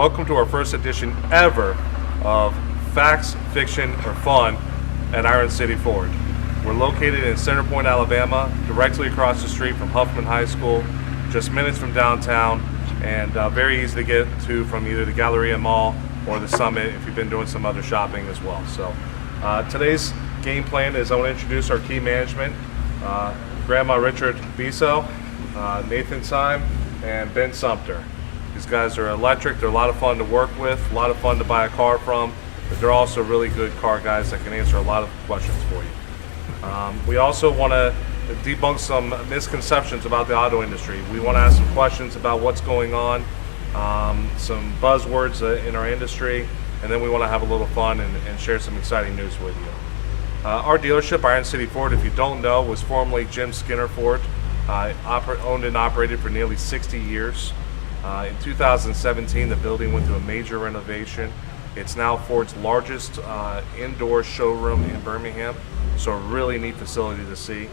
Welcome to our first edition ever of Facts, Fiction, or Fun at Iron City Ford. We're located in Center Point, Alabama, directly across the street from Huffman High School, just minutes from downtown, and very easy to get to from either the Galleria Mall or the Summit if you've been doing some other shopping as well. So today's game plan is I want to introduce our key management, Grandma Richard Biso, Nathan Syme, and Ben Sumter. These guys are electric. They're a lot of fun to work with, a lot of fun to buy a car from, but they're also really good car guys that can answer a lot of questions for you. We also want to debunk some misconceptions about the auto industry. We want to ask some questions about what's going on, some buzzwords in our industry, and then we want to have a little fun and share some exciting news with you. Our dealership, Iron City Ford, if you don't know, was formerly Jim Skinner Ford, owned and operated for nearly 60 years. In 2017, the building went through a major renovation. It's now Ford's largest indoor showroom in Birmingham, so a really neat facility to see.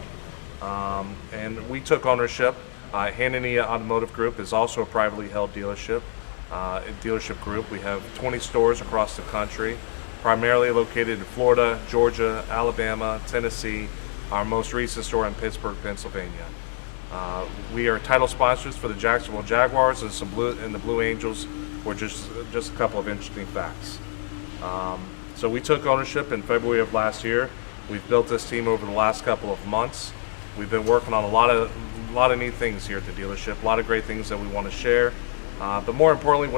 And we took ownership. Hanania Automotive Group is also a privately held dealership group. We have 20 stores across the country, primarily located in Florida, Georgia, Alabama, Tennessee, our most recent store in Pittsburgh, Pennsylvania. We are title sponsors for the Jacksonville Jaguars and the Blue Angels, or just a couple of interesting facts. So we took ownership in February of last year. We've built this team over the last couple of months. We've been working on a lot of neat things here at the dealership, a lot of great things that we want to share. But more importantly,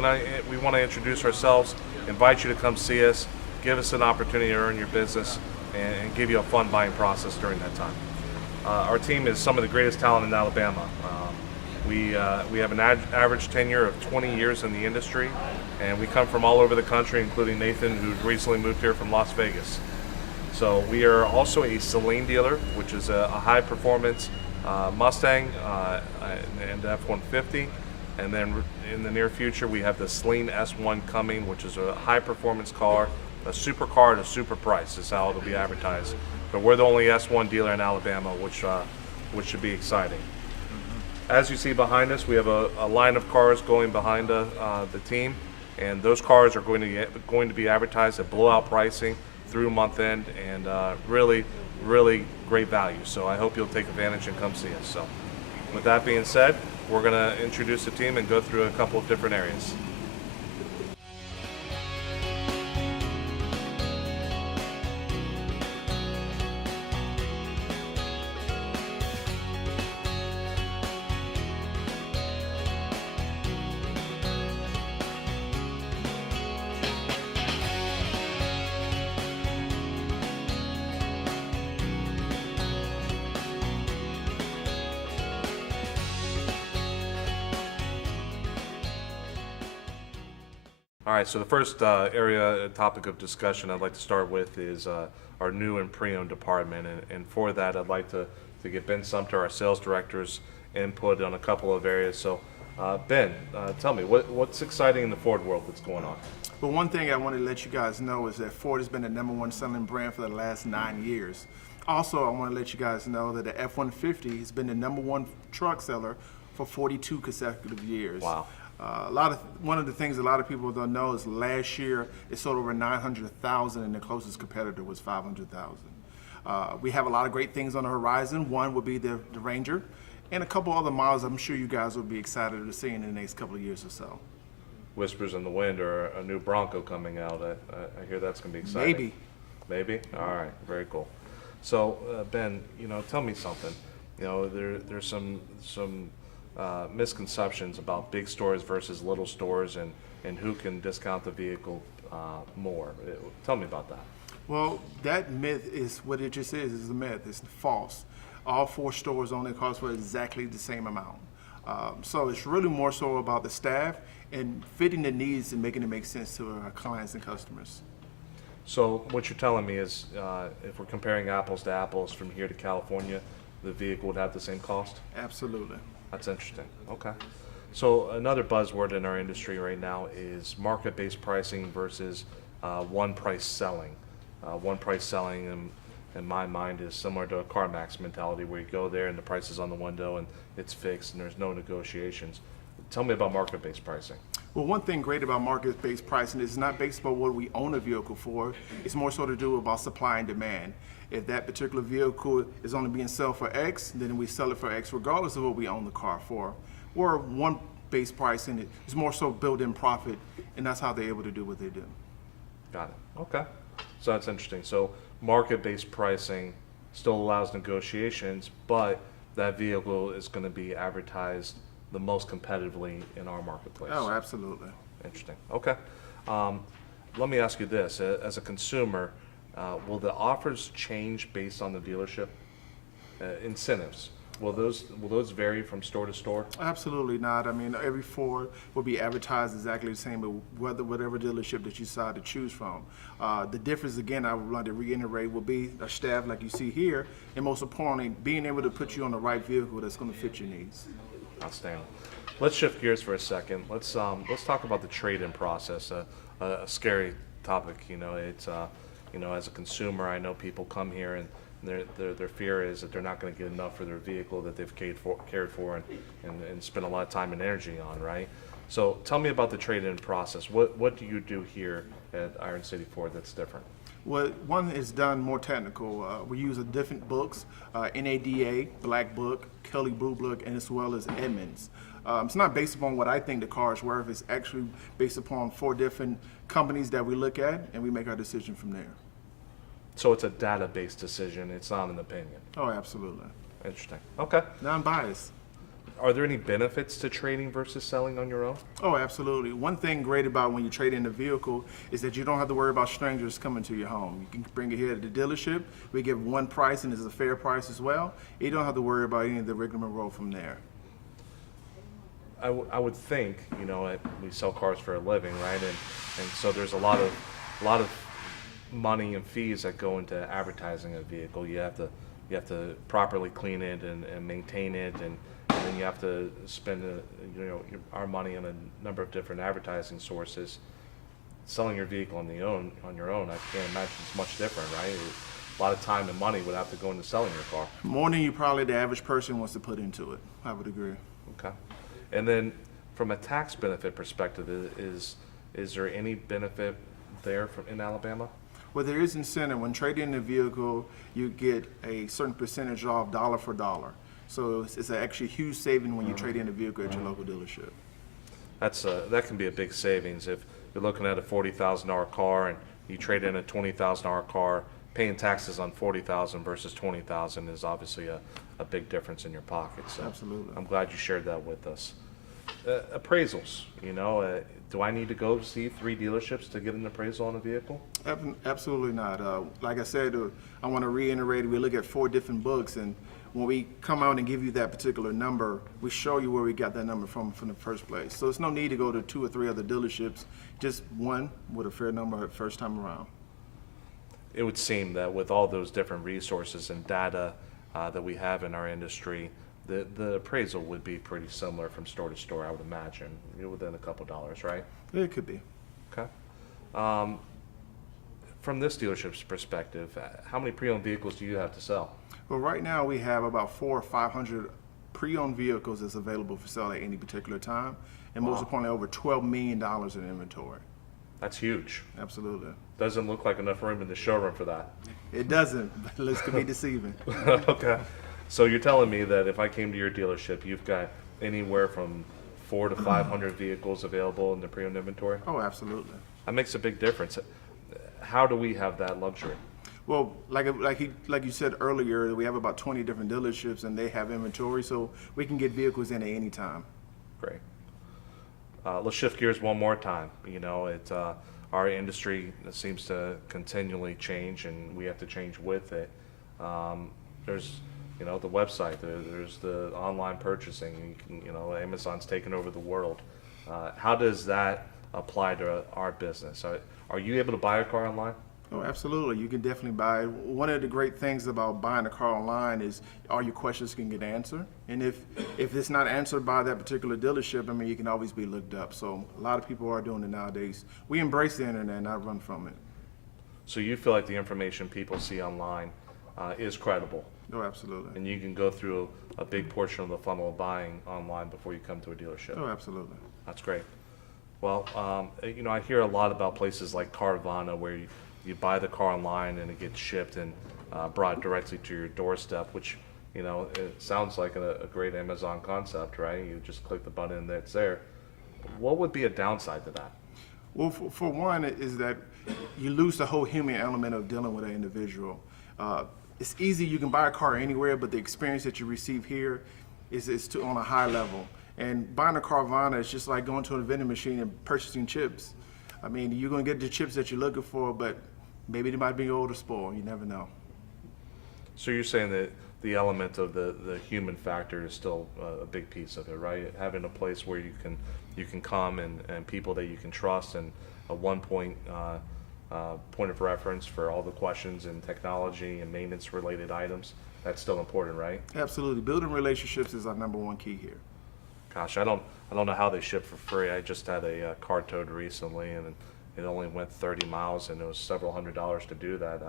we want to introduce ourselves, invite you to come see us, give us an opportunity to earn your business, and give you a fun buying process during that time. Our team is some of the greatest talent in Alabama. We have an average tenure of 20 years in the industry, and we come from all over the country, including Nathan, who recently moved here from Las Vegas. So we are also a Saleen dealer, which is a high-performance Mustang and F-150. And then in the near future, we have the Saleen S1 coming, which is a high-performance car, a supercar at a super price is how it'll be advertised. But we're the only S1 dealer in Alabama, which should be exciting. As you see behind us, we have a line of cars going behind the team, and those cars are going to be advertised at blowout pricing through month end, and really, really great value. So I hope you'll take advantage and come see us. So with that being said, we're going to introduce the team and go through a couple of different areas. All right, so the first topic of discussion I'd like to start with is our new and pre-owned department. And for that, I'd like to get Ben Sumter, our sales director's input on a couple of areas. So Ben, tell me, what's exciting in the Ford world that's going on? Well, one thing I want to let you guys know is that Ford has been the #1 selling brand for the last 9 years. Also, I want to let you guys know that the F-150 has been the #1 truck seller for 42 consecutive years. Wow. One of the things a lot of people don't know is last year it sold over 900,000 and the closest competitor was 500,000. We have a lot of great things on the horizon. One would be the Ranger and a couple other models I'm sure you guys will be excited to see in the next couple of years or so. Whispers in the wind or a new Bronco coming out. I hear that's going to be exciting. Maybe. Maybe? All right, very cool. So Ben, tell me something. There's some misconceptions about big stores versus little stores and who can discount the vehicle more. Tell me about that. Well, that myth is what it just is a myth. It's false. All 4 stores only cost for exactly the same amount. So it's really more so about the staff and fitting the needs and making it make sense to our clients and customers. So what you're telling me is if we're comparing apples to apples from here to California, the vehicle would have the same cost? Absolutely. That's interesting. Okay. So another buzzword in our industry right now is market-based pricing versus one price selling. One price selling in my mind is similar to a CarMax mentality where you go there and the price is on the window and it's fixed and there's no negotiations. tell me about market-based pricing. Well, one thing great about market-based pricing is it's not based upon what we own a vehicle for. It's more so to do about supply and demand. If that particular vehicle is only being sold for X, then we sell it for X regardless of what we own the car for. Or one-based pricing is more so built-in profit, and that's how they're able to do what they do. Got it. Okay. So that's interesting. So market-based pricing still allows negotiations, but that vehicle is going to be advertised the most competitively in our marketplace. Oh, absolutely. Interesting. Okay. Let me ask you this. As a consumer, will the offers change based on the dealership? Incentives. Will those vary from store to store? Absolutely not. I mean, every Ford will be advertised exactly the same, but whatever dealership that you decide to choose from. The difference, again, I would like to reiterate, will be a staff like you see here, and most importantly, being able to put you on the right vehicle that's going to fit your needs. Outstanding. Let's shift gears for a second. Let's talk about the trade-in process. A scary topic. It's as a consumer, I know people come here and their fear is that they're not going to get enough for their vehicle that they've cared for and spent a lot of time and energy on, right? So tell me about the trade-in process. What do you do here at Iron City Ford that's different? Well, one is done more technical. We use different books, NADA, Black Book, Kelley Blue Book, and as well as Edmunds. It's not based upon what I think the car is worth. It's actually based upon 4 different companies that we look at, and we make our decision from there. So it's a data-based decision. It's not an opinion. Oh, absolutely. Interesting. Okay. Non-biased. Are there any benefits to trading versus selling on your own? Oh, absolutely. One thing great about when you trade in a vehicle is that you don't have to worry about strangers coming to your home. You can bring it here to the dealership. We give one price, and it's a fair price as well. You don't have to worry about any of the rigmarole from there. I would think, we sell cars for a living, right? And so there's a lot of money and fees that go into advertising a vehicle. You have to properly clean it and maintain it, and then you have to spend our money on a number of different advertising sources. Selling your vehicle on your own, I can't imagine it's much different, right? A lot of time and money would have to go into selling your car. More than you probably the average person wants to put into it. I would agree. Okay. And then from a tax benefit perspective, is there any benefit there in Alabama? Well, there is incentive. When trading in a vehicle, you get a certain percentage off dollar for dollar. So it's actually a huge saving when you trade in a vehicle at your local dealership. That can be a big savings. If you're looking at a $40,000 car and you trade in a $20,000 car, paying taxes on $40,000 versus $20,000 is obviously a big difference in your pocket. So Absolutely. I'm glad you shared that with us. Appraisals, do I need to go see 3 dealerships to get an appraisal on a vehicle? Absolutely not. Like I said, I want to reiterate, we look at 4 different books, and when we come out and give you that particular number, we show you where we got that number from the first place. So there's no need to go to 2 or 3 other dealerships, just one with a fair number first time around. It would seem that with all those different resources and data that we have in our industry, the appraisal would be pretty similar from store to store, I would imagine, within a couple dollars, right? It could be. Okay. From this dealership's perspective, how many pre-owned vehicles do you have to sell? Well, right now we have about 400 or 500 pre-owned vehicles that's available for sale at any particular time, and most importantly, over $12 million in inventory. That's huge. Absolutely. Doesn't look like enough room in the showroom for that. It doesn't, but it looks to be deceiving. Okay. So you're telling me that if I came to your dealership, you've got anywhere from 400 to 500 vehicles available in the pre-owned inventory? Oh, absolutely. That makes a big difference. How do we have that luxury? Well, like you said earlier, we have about 20 different dealerships, and they have inventory, so we can get vehicles in at any time. Great. Let's shift gears one more time. Our industry seems to continually change, and we have to change with it. There's the website, there's the online purchasing, Amazon's taken over the world. How does that apply to our business? Are you able to buy a car online? Oh, absolutely. You can definitely buy. One of the great things about buying a car online is all your questions can get answered. And if it's not answered by that particular dealership, you can always be looked up. So a lot of people are doing it nowadays. We embrace the internet and not run from it. So you feel like the information people see online is credible? No, absolutely. And you can go through a big portion of the funnel of buying online before you come to a dealership. No, absolutely. That's great. Well, I hear a lot about places like Carvana where you buy the car online and it gets shipped and brought directly to your doorstep, which, it sounds like a great Amazon concept, right? You just click the button and it's there. What would be a downside to that? Well, for one, is that you lose the whole human element of dealing with an individual. It's easy, you can buy a car anywhere, but the experience that you receive here is on a high level. And buying a Carvana is just like going to a vending machine and purchasing chips. I mean, you're going to get the chips that you're looking for, but maybe they might be old or spoiled. You never know. So you're saying that the element of the human factor is still a big piece of it, right? Having a place where you can come and people that you can trust, and a point of reference for all the questions and technology and maintenance related items. That's still important, right? Absolutely. Building relationships is our number one key here. Gosh, I don't know how they ship for free. I just had a car towed recently, and it only went 30 miles, and it was several $100s to do that.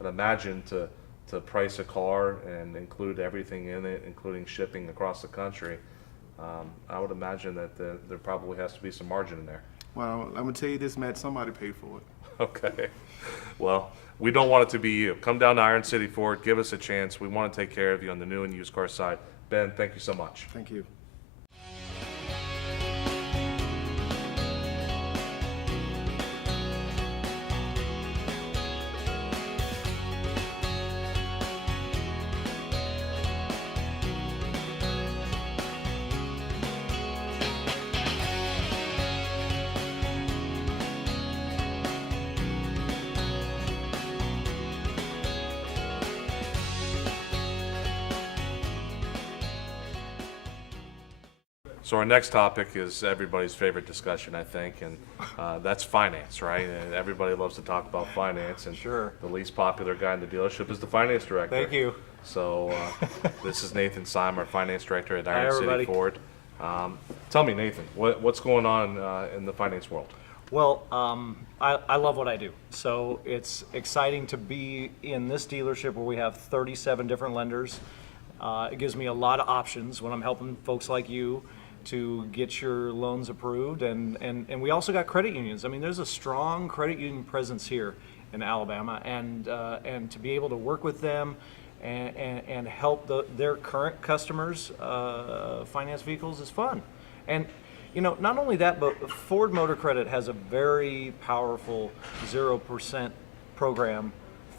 I'd imagine to price a car and include everything in it, including shipping across the country, I would imagine that there probably has to be some margin in there. Well, I'm going to tell you this, Matt, somebody paid for it. Okay. Well, we don't want it to be you. Come down to Iron City Ford, give us a chance. We want to take care of you on the new and used car side. Ben, thank you so much. Thank you. So our next topic is everybody's favorite discussion, I think, and that's finance, right? And everybody loves to talk about finance, and Sure. the least popular guy in the dealership is the finance director. Thank you. So this is Nathan Syme, our finance director at Iron City everybody. Ford. Tell me, Nathan, what's going on in the finance world? Well, I love what I do. So it's exciting to be in this dealership where we have 37 different lenders. It gives me a lot of options when I'm helping folks like you to get your loans approved. And we also got credit unions. I mean, there's a strong credit union presence here in Alabama. And to be able to work with them and help their current customers finance vehicles is fun. And not only that, but Ford Motor Credit has a very powerful 0% program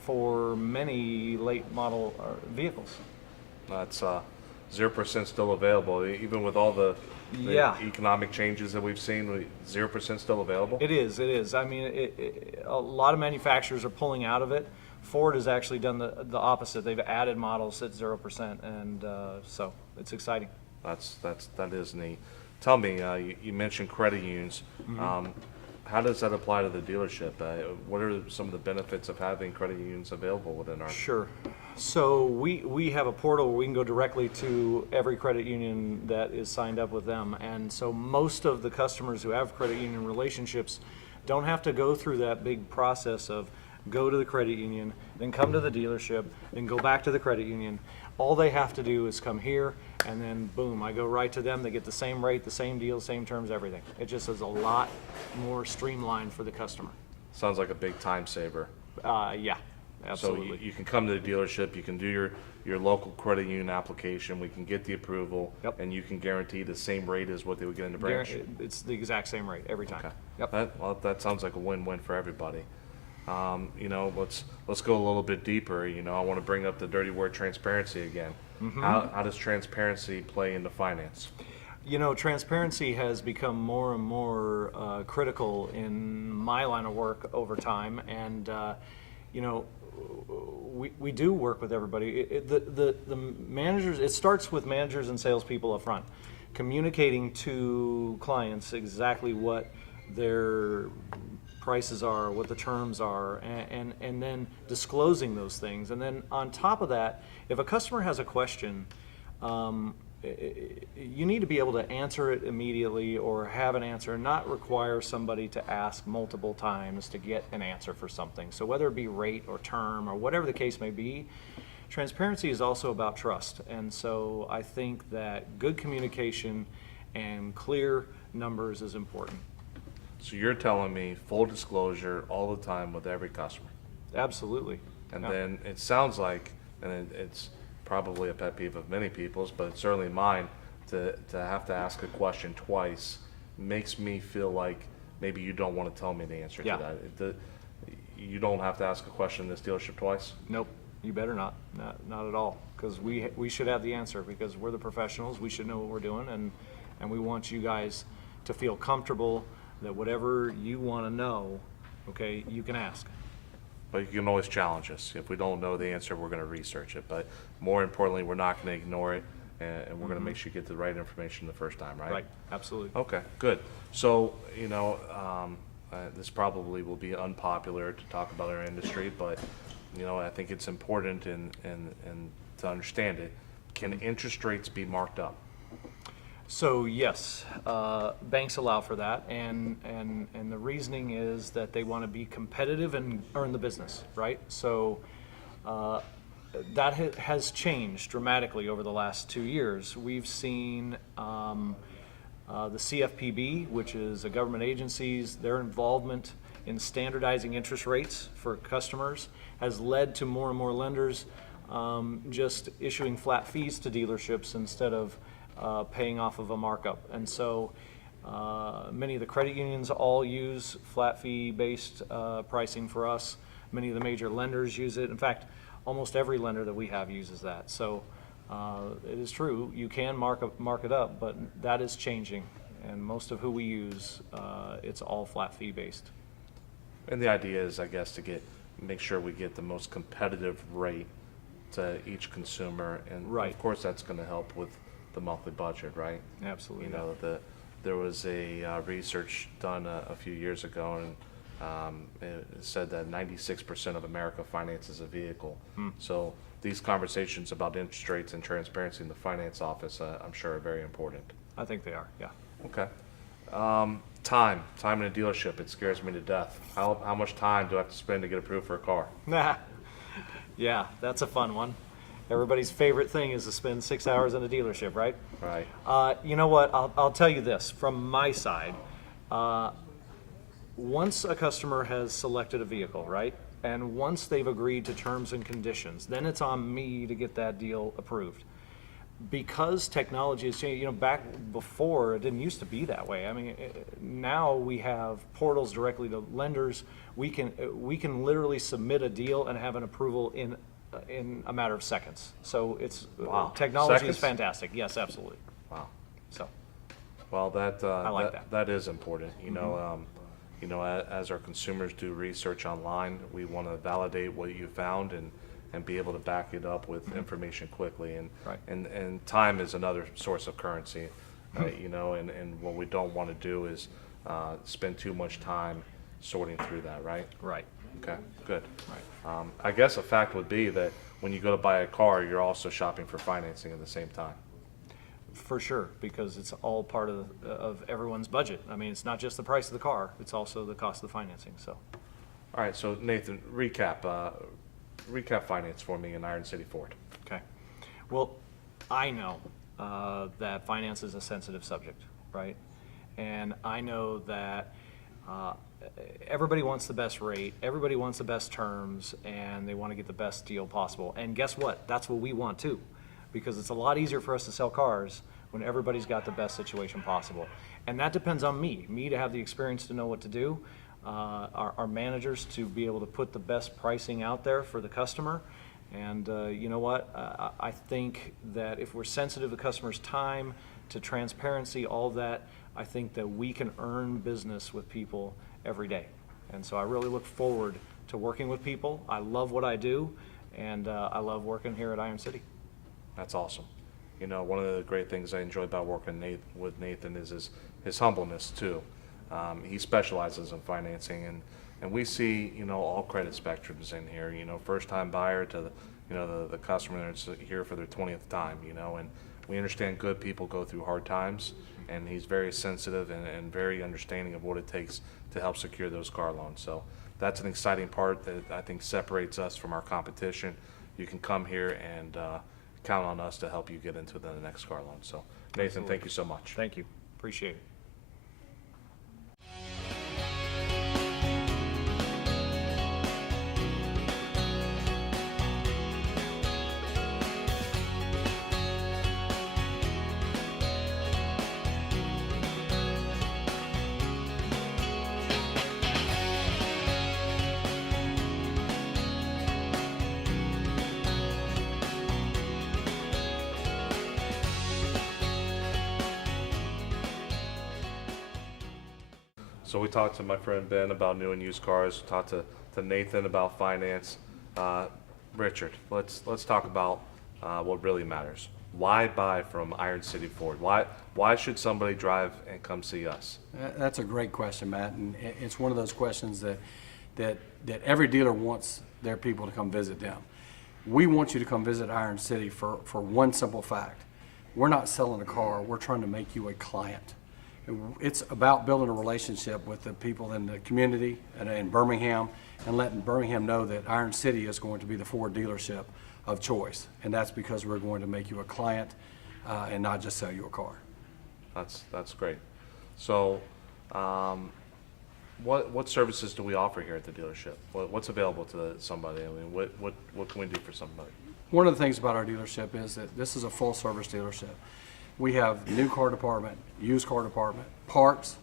for many late model vehicles. That's 0% still available, even with all the Yeah. economic changes that we've seen. 0% still available. It is. I mean, a lot of manufacturers are pulling out of it. Ford has actually done the opposite. They've added models at 0%, and so it's exciting. That is neat. Tell me, you mentioned credit unions. Mm-hmm. How does that apply to the dealership? What are some of the benefits of having credit unions available within our? Sure. So we have a portal where we can go directly to every credit union that is signed up with them. And so most of the customers who have credit union relationships don't have to go through that big process of go to the credit union, then come to the dealership, then go back to the credit union. All they have to do is come here, and then boom, I go right to them. They get the same rate, the same deal, same terms, everything. It just is a lot more streamlined for the customer. Sounds like a big time saver. Yeah, absolutely. So you can come to the dealership, you can do your local credit union application, we can get the approval, Yep. and you can guarantee the same rate as what they would get in the branch. It's the exact same rate every time. Okay. Yep. That sounds like a win-win for everybody. Let's go a little bit deeper. I want to bring up the dirty word transparency again. Mm-hmm. How does transparency play into finance? Transparency has become more and more critical in my line of work over time, and we do work with everybody. The managers. It starts with managers and salespeople up front, communicating to clients exactly what their prices are, what the terms are, and then disclosing those things. And then on top of that, if a customer has a question, you need to be able to answer it immediately or have an answer and not require somebody to ask multiple times to get an answer for something. So whether it be rate or term or whatever the case may be, transparency is also about trust. And so I think that good communication and clear numbers is important. So you're telling me full disclosure all the time with every customer? Absolutely. And Yeah. then it sounds like, and it's probably a pet peeve of many people's, but it's certainly mine, to have to ask a question twice makes me feel like maybe you don't want to tell me the answer Yeah. to that. You don't have to ask a question in this dealership twice? Nope, you better not, not at all, because we should have the answer, because we're the professionals, we should know what we're doing, and we want you guys to feel comfortable that whatever you want to know, okay, you can ask. But you can always challenge us. If we don't know the answer, we're going to research it. But more importantly, we're not going to ignore it, and we're going to make sure you get the right information the first time, right? Right, absolutely. Okay, good. So, this probably will be unpopular to talk about our industry, but, I think it's important and to understand it. Can interest rates be marked up? So yes, banks allow for that, and the reasoning is that they want to be competitive and earn the business, right? So that has changed dramatically over the last 2 years. We've seen the CFPB, which is a government agencies, their involvement in standardizing interest rates for customers has led to more and more lenders just issuing flat fees to dealerships instead of paying off of a markup. And so many of the credit unions all use flat fee based pricing for us. Many of the major lenders use it. In fact, almost every lender that we have uses that. So it is true, you can mark it up, but that is changing. And most of who we use, it's all flat fee based. And the idea is, I guess, to make sure we get the most competitive rate to each consumer. And Right. of course, that's going to help with the monthly budget, right? Absolutely. There was a research done a few years ago, and it said that 96% of America finances a vehicle. So these conversations about interest rates and transparency in the finance office, I'm sure, are very important. I think they are, yeah. Okay. Time in a dealership, it scares me to death. How much time do I have to spend to get approved for a car? Yeah, that's a fun one. Everybody's favorite thing is to spend 6 hours in a dealership, right? Right. You know what? I'll tell you this from my side. Once a customer has selected a vehicle, right, and once they've agreed to terms and conditions, then it's on me to get that deal approved. Because technology has changed, back before it didn't used to be that way. I mean, now we have portals directly to lenders. We can literally submit a deal and have an approval in a matter of seconds. So it's Wow. technology Seconds? is fantastic. Yes, absolutely. Wow. So Well, that I like that. that is important. As our consumers do research online, we want to validate what you found and be able to back it up with information quickly. And Right. and time is another source of currency, right? And what we don't want to do is spend too much time sorting through that, right? right. Okay, good. Right. I guess a fact would be that when you go to buy a car, you're also shopping for financing at the same time. For sure, because it's all part of everyone's budget. I mean, it's not just the price of the car; it's also the cost of the financing. So, All right, so Nathan, recap finance for me in Iron City Ford. okay. Well, I know that finance is a sensitive subject, right? And I know that everybody wants the best rate, everybody wants the best terms, and they want to get the best deal possible. And guess what? That's what we want too, because it's a lot easier for us to sell cars when everybody's got the best situation possible. And that depends on me to have the experience to know what to do, our managers to be able to put the best pricing out there for the customer. And you know what? I think that if we're sensitive to customers' time, to transparency, all that, I think that we can earn business with people every day. And so I really look forward to working with people. I love what I do, and I love working here at Iron City. That's awesome. One of the great things I enjoy about working with Nathan is his humbleness too. He specializes in financing, and we see all credit spectrums in here. First-time buyer to the customer that's here for their 20th time. And we understand good people go through hard times, and he's very sensitive and very understanding of what it takes to help secure those car loans. So that's an exciting part that I think separates us from our competition. you can come here and count on us to help you get into the next car loan. So Nathan, thank you so much. Thank you. Appreciate it. So we talked to my friend Ben about new and used cars. We talked to Nathan about finance. Richard, let's talk about what really matters. Why buy from Iron City Ford? Why should somebody drive and come see us? That's a great question, Matt, and it's one of those questions that every dealer wants their people to come visit them. We want you to come visit Iron City for one simple fact. We're not selling a car, we're trying to make you a client. It's about building a relationship with the people in the community and in Birmingham, and letting Birmingham know that Iron City is going to be the Ford dealership of choice. And that's because we're going to make you a client and not just sell you a car. That's great. So, what services do we offer here at the dealership? What's available to somebody? I mean, what can we do for somebody? One of the things about our dealership is that this is a full-service dealership. We have new car department, used car department, parts.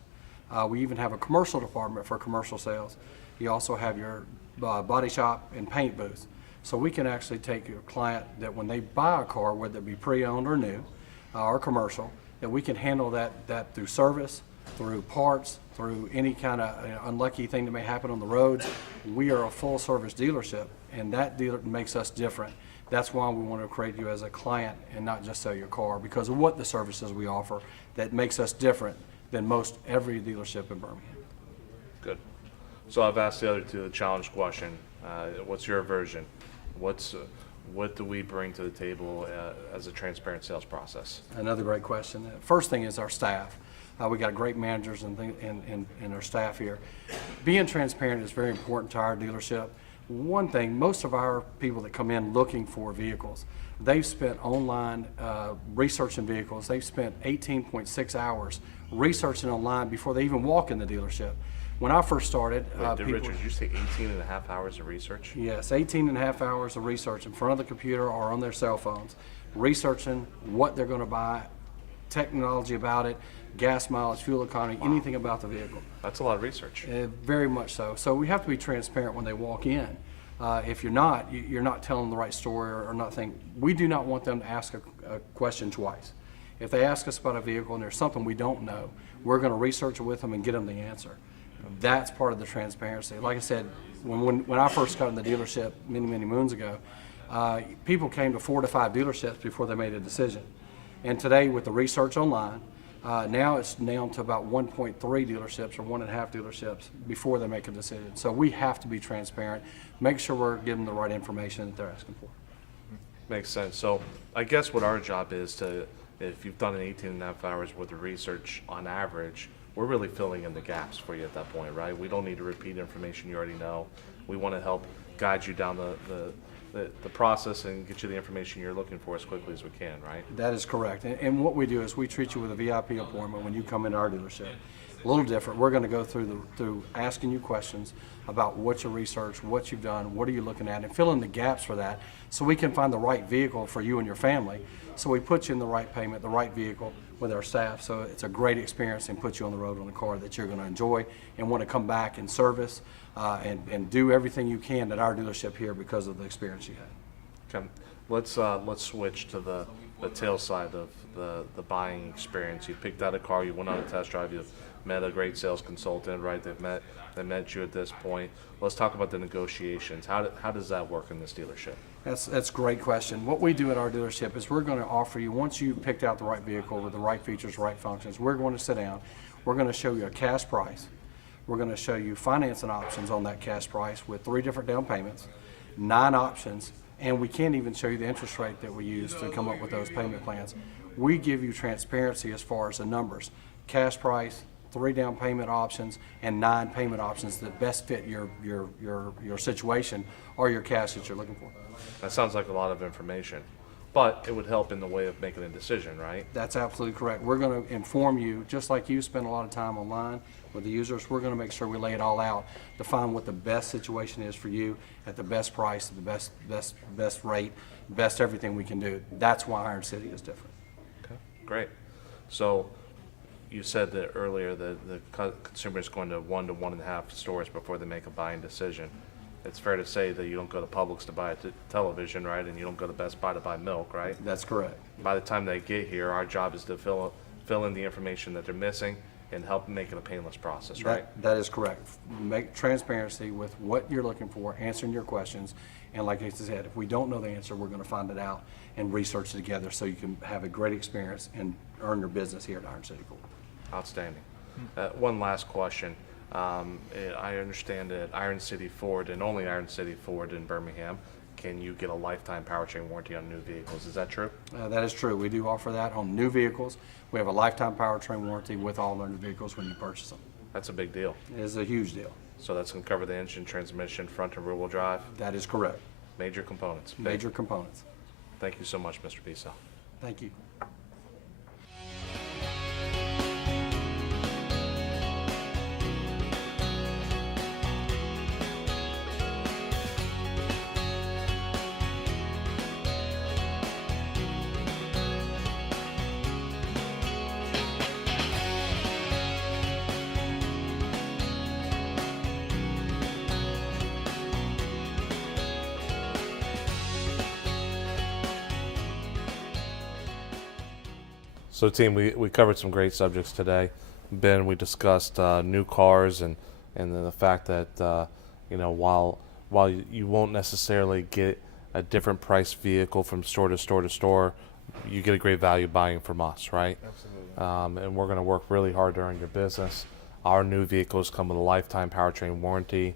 We even have a commercial department for commercial sales. You also have your body shop and paint booth. So we can actually take your client that when they buy a car, whether it be pre-owned or new, or commercial, that we can handle that through service, through parts, through any kind of unlucky thing that may happen on the roads. We are a full-service dealership, and that dealer makes us different. That's why we want to create you as a client and not just sell your car, because of what the services we offer that makes us different than most every dealership in Birmingham. Good. So I've asked the other two the challenge question. What's your version? What do we bring to the table as a transparent sales process? Another great question. First thing is our staff. We got great managers and our staff here. Being transparent is very important to our dealership. One thing, most of our people that come in looking for vehicles, they've spent online researching vehicles. They've spent 18.6 hours researching online before they even walk in the dealership. When I first started, Richard, did you say 18 and a half hours of research? Yes, 18 and a half hours of research in front of the computer or on their cell phones, researching what they're going to buy, technology about it, gas mileage, fuel economy, anything about the vehicle. That's a lot of research. Very much so. So we have to be transparent when they walk in. If you're not, you're not telling the right story or not thinking. We do not want them to ask a question twice. If they ask us about a vehicle and there's something we don't know, we're going to research it with them and get them the answer. That's part of the transparency. Like I said, when I first got in the dealership many moons ago, people came to 4 to 5 dealerships before they made a decision. And today with the research online, now it's down to about 1.3 dealerships or 1.5 dealerships before they make a decision. So we have to be transparent, make sure we're giving them the right information that they're asking for. Makes sense. So I guess what our job is to, if you've done an 18 and a half hours worth of research on average, we're really filling in the gaps for you at that point, right? We don't need to repeat information you already know. We want to help guide you down the process and get you the information you're looking for as quickly as we can, right? That is correct. And what we do is we treat you with a VIP appointment when you come into our dealership. A little different. We're going to go through asking you questions about what you researched, what you've done, what are you looking at, and fill in the gaps for that so we can find the right vehicle for you and your family. So we put you in the right payment, the right vehicle with our staff. So it's a great experience and put you on the road on a car that you're going to enjoy and want to come back and service and do everything you can at our dealership here because of the experience you had. Okay. Let's switch to the tail side of the buying experience. You picked out a car, you went on a test drive, you've met a great sales consultant, right? They met you at this point. Let's talk about the negotiations. How does that work in this dealership? That's a great question. What we do at our dealership is we're going to offer you, once you've picked out the right vehicle with the right features, right functions, we're going to sit down. We're going to show you a cash price. We're going to show you financing options on that cash price with 3 different down payments, 9 options, and we can't even show you the interest rate that we use to come up with those payment plans. We give you transparency as far as the numbers, cash price, 3 down payment options, and 9 payment options that best fit your situation or your cash that you're looking for. That sounds like a lot of information, but it would help in the way of making a decision, right? That's absolutely correct. We're going to inform you, just like you spend a lot of time online with the users, we're going to make sure we lay it all out to find what the best situation is for you at the best price, at the best rate, best everything we can do. That's why Iron City is different. Okay, great. So you said that earlier that the consumer is going to 1 to 1.5 stores before they make a buying decision. It's fair to say that you don't go to Publix to buy a television, right? And you don't go to Best Buy to buy milk, right? That's correct. By the time they get here, our job is to fill in the information that they're missing and help make it a painless process, right? That is correct. Make transparency with what you're looking for, answering your questions. And like I said, if we don't know the answer, we're going to find it out and research it together so you can have a great experience and earn your business here at Iron City Ford. Outstanding. One last question. I understand that Iron City Ford and only Iron City Ford in Birmingham, can you get a lifetime powertrain warranty on new vehicles? Is that true? That is true. We do offer that on new vehicles. We have a lifetime powertrain warranty with all our new vehicles when you purchase them. That's a big deal. It is a huge deal. So that's going to cover the engine, transmission, front and rear wheel drive, That is correct. major components. Big. Major components. Thank you so much, Mr. Bisa. Thank you. So team, we covered some great subjects today. Ben, we discussed new cars and the fact that while you won't necessarily get a different price vehicle from store to store to store, you get a great value buying from us, right? Absolutely. And we're going to work really hard to earn your business. Our new vehicles come with a lifetime powertrain warranty.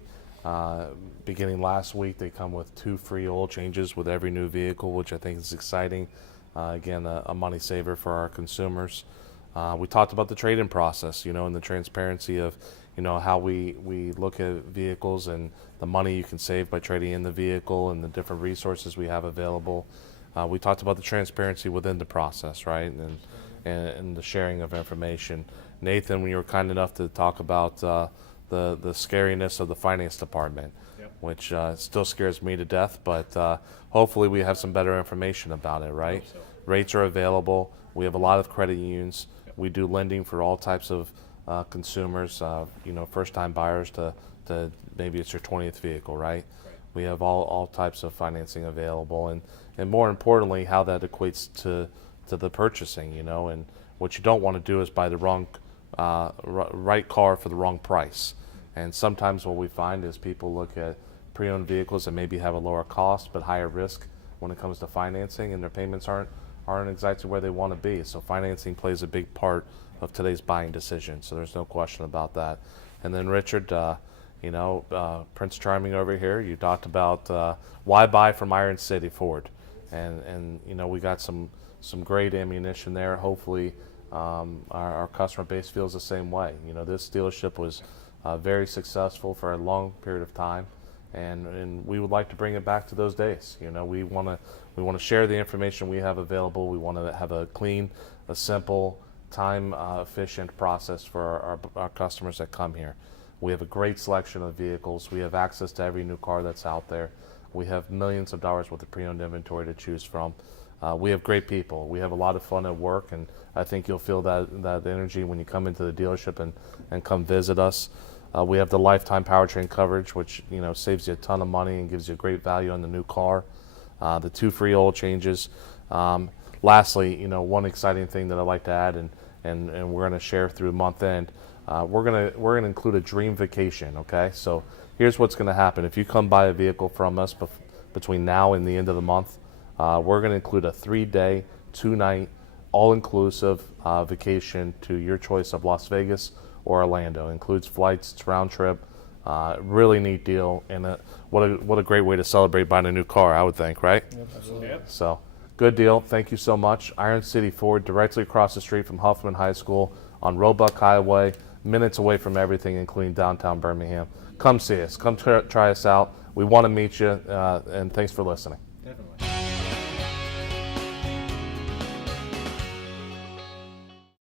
Beginning last week, they come with 2 free oil changes with every new vehicle, which I think is exciting. Again, a money saver for our consumers. We talked about the trade-in process, and the transparency of, how we look at vehicles and the money you can save by trading in the vehicle and the different resources we have available. We talked about the transparency within the process, right, and the sharing of information. Nathan, when you were kind enough to talk about the scariness of the finance department, which still scares me to death, but hopefully we have some better information about it, right? So. Rates are available. We have a lot of credit unions. We do lending for all types of consumers, first-time buyers to maybe it's your 20th vehicle, right? We have all types of financing available, and more importantly, how that equates to the purchasing, and what you don't want to do is buy the wrong right car for the wrong price. And sometimes what we find is people look at pre-owned vehicles that maybe have a lower cost but higher risk when it comes to financing, and their payments aren't exactly where they want to be. So financing plays a big part of today's buying decision. So there's no question about that. And then Richard, Prince Charming over here, you talked about why buy from Iron City Ford, and we got some great ammunition there. Hopefully, our customer base feels the same way. This dealership was very successful for a long period of time, and we would like to bring it back to those days. We want to share the information we have available. We want to have a clean, a simple, time efficient process for our customers that come here. We have a great selection of vehicles. We have access to every new car that's out there. We have millions of dollars worth of pre-owned inventory to choose from. We have great people. We have a lot of fun at work, and I think you'll feel that energy when you come into the dealership and come visit us. We have the lifetime powertrain coverage, which saves you a ton of money and gives you a great value on the new car. The 2 free oil changes. Lastly, one exciting thing that I'd like to add, and we're going to share through month end. We're gonna include a dream vacation. Okay, so here's what's going to happen. If you come buy a vehicle from us between now and the end of the month, we're going to include a 3-day, 2-night, all-inclusive vacation to your choice of Las Vegas or Orlando. It includes flights, it's round trip. Really neat deal, and what a great way to celebrate buying a new car, I would think, right? Absolutely. Yep. So, good deal. Thank you so much. Iron City Ford, directly across the street from Huffman High School on Roebuck Highway, minutes away from everything, including downtown Birmingham. Come see us. Come try us out. We want to meet you, and thanks for listening. Definitely.